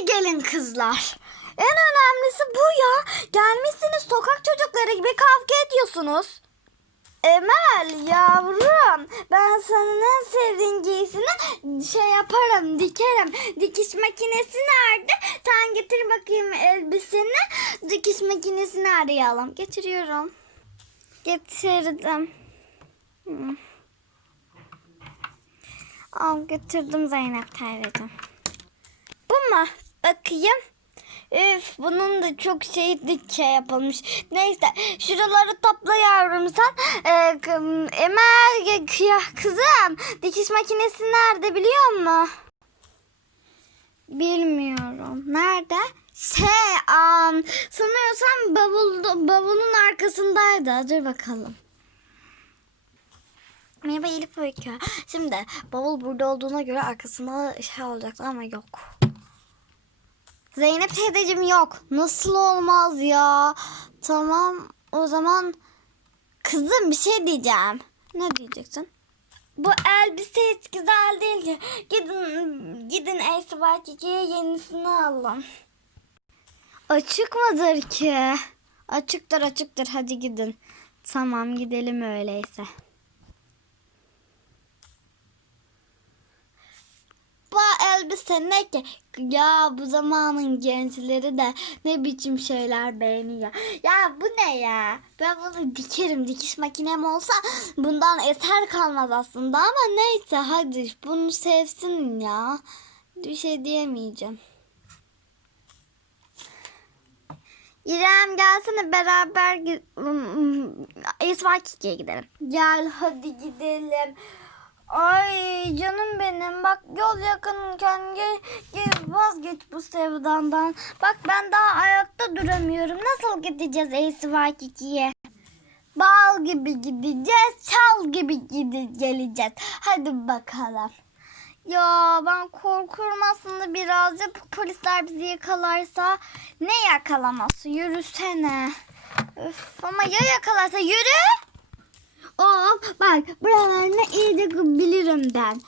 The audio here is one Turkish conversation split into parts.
Hadi gelin kızlar. En önemlisi bu ya. Gelmişsiniz sokak çocukları gibi kavga ediyorsunuz. Emel yavrum ben senin en sevdiğin giysini şey yaparım dikerim. Dikiş makinesi nerede? Sen getir bakayım elbiseni. Dikiş makinesini arayalım. Getiriyorum. Getirdim. Al getirdim Zeynep teyzeciğim. Bu mu? Bakayım. Üf bunun da çok şey dike yapılmış. Neyse şuraları topla yavrum sen. Ee, Emel kızım dikiş makinesi nerede biliyor musun? Bilmiyorum. Nerede? Şey, am, sanıyorsam bavul, bavulun arkasındaydı. Dur bakalım. Merhaba Elif Öykü. Şimdi bavul burada olduğuna göre arkasında şey olacaktı ama yok. Zeynep teyzeciğim yok. Nasıl olmaz ya? Tamam o zaman kızım bir şey diyeceğim. Ne diyeceksin? Bu elbise hiç güzel değil ki. Gidin gidin Esvaki'ye yenisini alın. Açık mıdır ki? Açıktır açıktır hadi gidin. Tamam gidelim öyleyse. Bu elbise ne ki? Ya bu zamanın gençleri de ne biçim şeyler beğeniyor. Ya bu ne ya? Ben bunu dikerim. Dikiş makinem olsa bundan eser kalmaz aslında ama neyse hadi bunu sevsin ya. Bir şey diyemeyeceğim. İrem gelsene beraber Esvaki'ye gidelim. Gel hadi gidelim. Ay canım benim bak yol yakınken gel, gel vazgeç bu sevdandan. Bak ben daha ayakta duramıyorum. Nasıl gideceğiz Esvaki'ye? Bal gibi gideceğiz, çal gibi gide geleceğiz. Hadi bakalım. Ya ben korkuyorum aslında birazcık. Polisler bizi yakalarsa ne yakalaması? Yürüsene. Öf, ama ya yakalarsa yürü. Of bak buralarını iyice bilirim ben.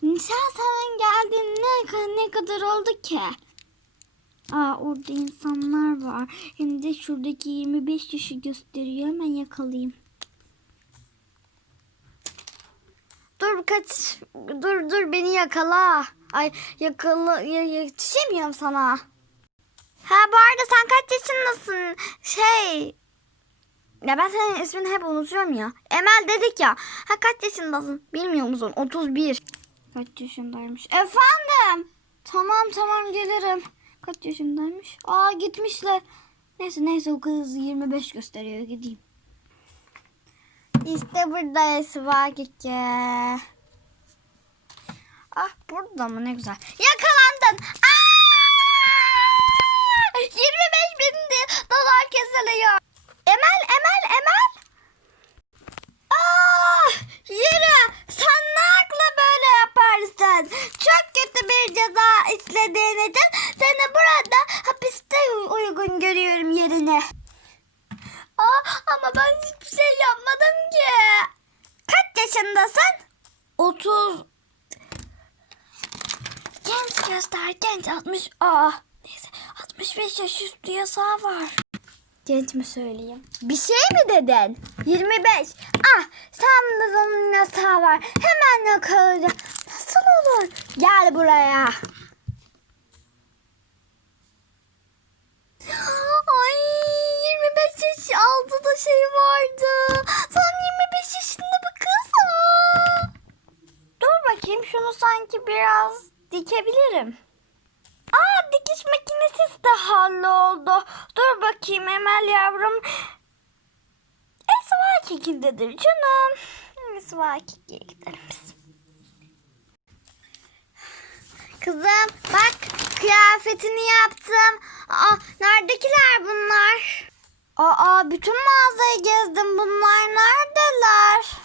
Sen sen geldin ne, ne kadar oldu ki? Aa orada insanlar var. Hem de şuradaki 25 yaşı gösteriyor. Hemen yakalayayım. Dur kaç. Dur dur beni yakala. Ay yakala ya, yetişemiyorum sana. Ha bu arada sen kaç yaşındasın? Şey ya ben senin ismini hep unutuyorum ya. Emel dedik ya. Ha kaç yaşındasın? Bilmiyor musun? 31. Kaç yaşındaymış? Efendim. Tamam tamam gelirim. Kaç yaşındaymış? Aa gitmişler. Neyse neyse o kız 25 gösteriyor. Gideyim. İşte buradayız Vakike. Ah burada mı ne güzel. Yakalandın. Aa! 25 bin dolar kesiliyor. Emel, Emel, Emel. Aa, yürü. Sen ne akla böyle yaparsın? Çok kötü bir ceza işlediğin için seni burada hapiste uygun görüyorum yerine. Aa, ama ben hiçbir şey yapmadım ki. Kaç yaşındasın? 30. Genç göster genç 60. Aa, neyse 65 yaş üstü yasağı var. Genç mi söyleyeyim? Bir şey mi dedin? 25. Ah onun yasağı var. Hemen yakalayacağım. Nasıl olur? Gel buraya. Ay 25 yaş altıda şey vardı. Sanki biraz dikebilirim. Aa dikiş makinesi de halloldu. Dur bakayım Emel yavrum. Esvaki'dedir canım. Esvaki'ye gidelim biz. Kızım bak kıyafetini yaptım. Aa neredekiler bunlar? Aa bütün mağazayı gezdim. Bunlar neredeler?